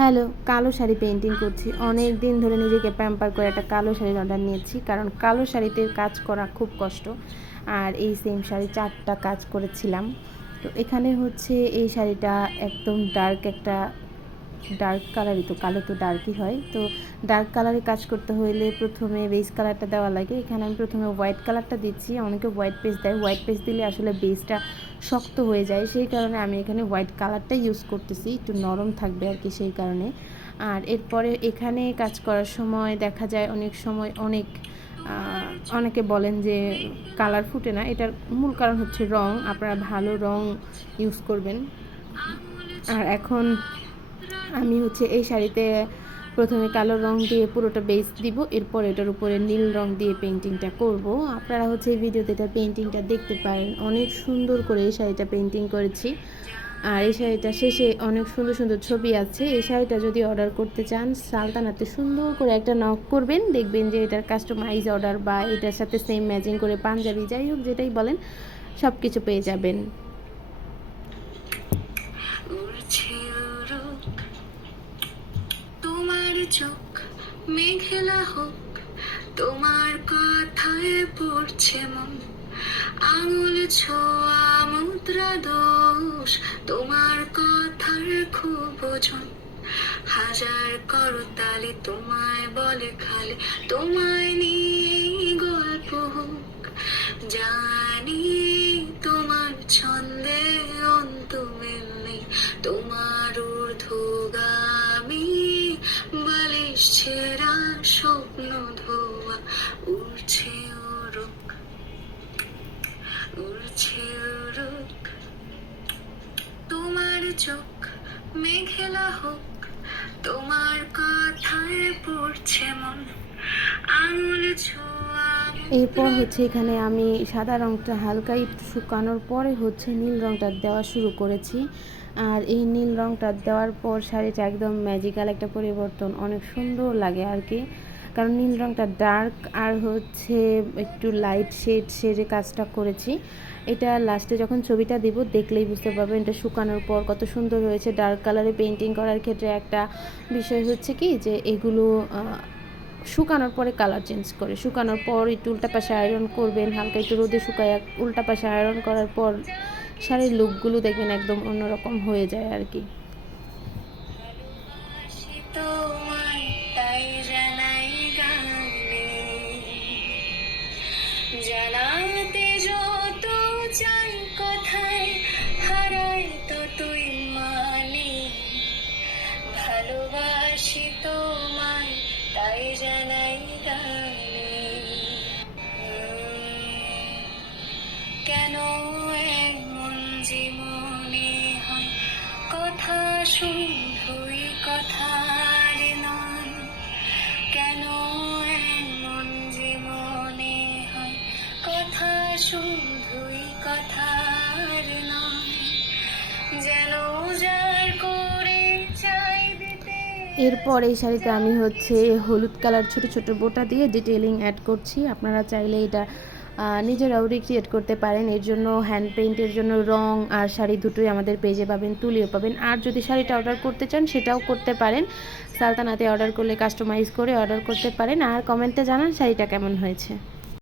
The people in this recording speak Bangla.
হ্যালো, কালো শাড়ি পেইন্টিং করছি। অনেক দিন ধরে নিজেকে প্যাম্পার করে একটা কালো শাড়ির অর্ডার নিয়েছি, কারণ কালো শাড়িতে কাজ করা খুব কষ্ট। আর এই সেম শাড়ি 4টা কাজ করেছিলাম। তো এখানে হচ্ছে এই শাড়িটা একদম ডার্ক একটা ডার্ক কালারই, তো কালো তো ডার্কই হয়। তো ডার্ক কালারে কাজ করতে হলে প্রথমে বেস কালারটা দেওয়া লাগে। এখানে আমি প্রথমে হোয়াইট কালারটা দিচ্ছি। অনেকে হোয়াইট পেস্ট দেয়, হোয়াইট পেস্ট দিলে আসলে বেসটা শক্ত হয়ে যায়, সেই কারণে আমি এখানে হোয়াইট কালারটা ইউজ করতেছি, একটু নরম থাকবে আর কি, সেই কারণে। আর এরপরে এখানে কাজ করার সময় দেখা যায় অনেক সময় অনেকে বলেন যে কালার ফুটে না, এটার মূল কারণ হচ্ছে রং। আপনারা ভালো রং ইউজ করবেন। আর এখন আমি হচ্ছে এই শাড়িতে প্রথমে কালো রং দিয়ে পুরোটা বেস দিব, এরপর এটার উপরে নীল রং দিয়ে পেন্টিংটা করব। আপনারা হচ্ছে এই ভিডিওতে এটা পেন্টিংটা দেখতে পারেন। অনেক সুন্দর করে এই শাড়িটা পেন্টিং করেছি। আর এই শাড়িটা শেষে অনেক সুন্দর সুন্দর ছবি আছে। এই শাড়িটা যদি অর্ডার করতে চান, সালতানাতে সুন্দর করে একটা নক করবেন, দেখবেন যে এটার কাস্টমাইজ অর্ডার বা এটার সাথে সেম ম্যাচিং করে পাঞ্জাবি, যাই হোক যেটাই বলেন, সব কিছু পেয়ে যাবেন। তোমার চোখ মেঘলা হোক, তোমার কথায় পড়ছে মন, আঙুল ছোঁয়া মুদ্রা দোষ, তোমার কথার খুব ওজন, হাজার করতালি তোমায় বলে খালি, তোমায় নিয়ে গল্প হোক, জানি তোমার ছন্দে অন্ত মেল নেই, তোমার ঊর্ধ্বগামী বালিশ ছেঁড়া স্বপ্ন ধোয়া, উড়ছে ওরক, উড়ছে ওরক, তোমার চোখ মেঘলা হোক, তোমার কথায় পড়ছে মন, আঙুল ছোঁয়া। এরপর হচ্ছে এখানে আমি সাদা রঙটা হালকা একটু শুকানোর পরে হচ্ছে নীল রঙটা দেওয়া শুরু করেছি। আর এই নীল রঙটা দেওয়ার পর শাড়িটা একদম ম্যাজিক্যাল একটা পরিবর্তন, অনেক সুন্দর লাগে আর কি। কারণ নীল রঙটা ডার্ক আর হচ্ছে একটু লাইট শেডে কাজটা করেছি। এটা লাস্টে যখন ছবিটা দিব দেখলেই বুঝতে পারবেন এটা শুকানোর পর কত সুন্দর হয়েছে। ডার্ক কালারে পেন্টিং করার ক্ষেত্রে একটা বিষয় হচ্ছে কি, যে এগুলো শুকানোর পরে কালার চেঞ্জ করে। শুকানোর পর একটু উল্টা পাশে আয়রন করবেন, হালকা একটু রোদে শুকায় উল্টা পাশে আয়রন করার পর শাড়ির লুকগুলো দেখবেন একদম অন্যরকম হয়ে যায় আর কি। জানাতে যত চাই কথায়, হারাই তো তুই মানে, ভালোবাসি তোমায় তাই জানাই গানে, কেন এমন যে মনে হয় কথা শুধুই কথার নয়, কেন এমন যে মনে হয় কথা শুধুই কথার নয়, যেন যার করে চাই দিতে। এরপর এই শাড়িতে আমি হচ্ছে হলুদ কালার ছোট ছোট বোটা দিয়ে ডিটেলিং অ্যাড করছি। আপনারা চাইলে এটা নিজেরাও রিক্রিয়েট করতে পারেন। এর জন্য হ্যান্ড পেইন্টের জন্য রং আর শাড়ি দুটোই আমাদের পেজে পাবেন, তুলিও পাবেন। আর যদি শাড়িটা অর্ডার করতে চান সেটাও করতে পারেন, সালতানাতে অর্ডার করলে কাস্টমাইজ করে অর্ডার করতে পারেন। আর কমেন্টে জানান শাড়িটা কেমন হয়েছে।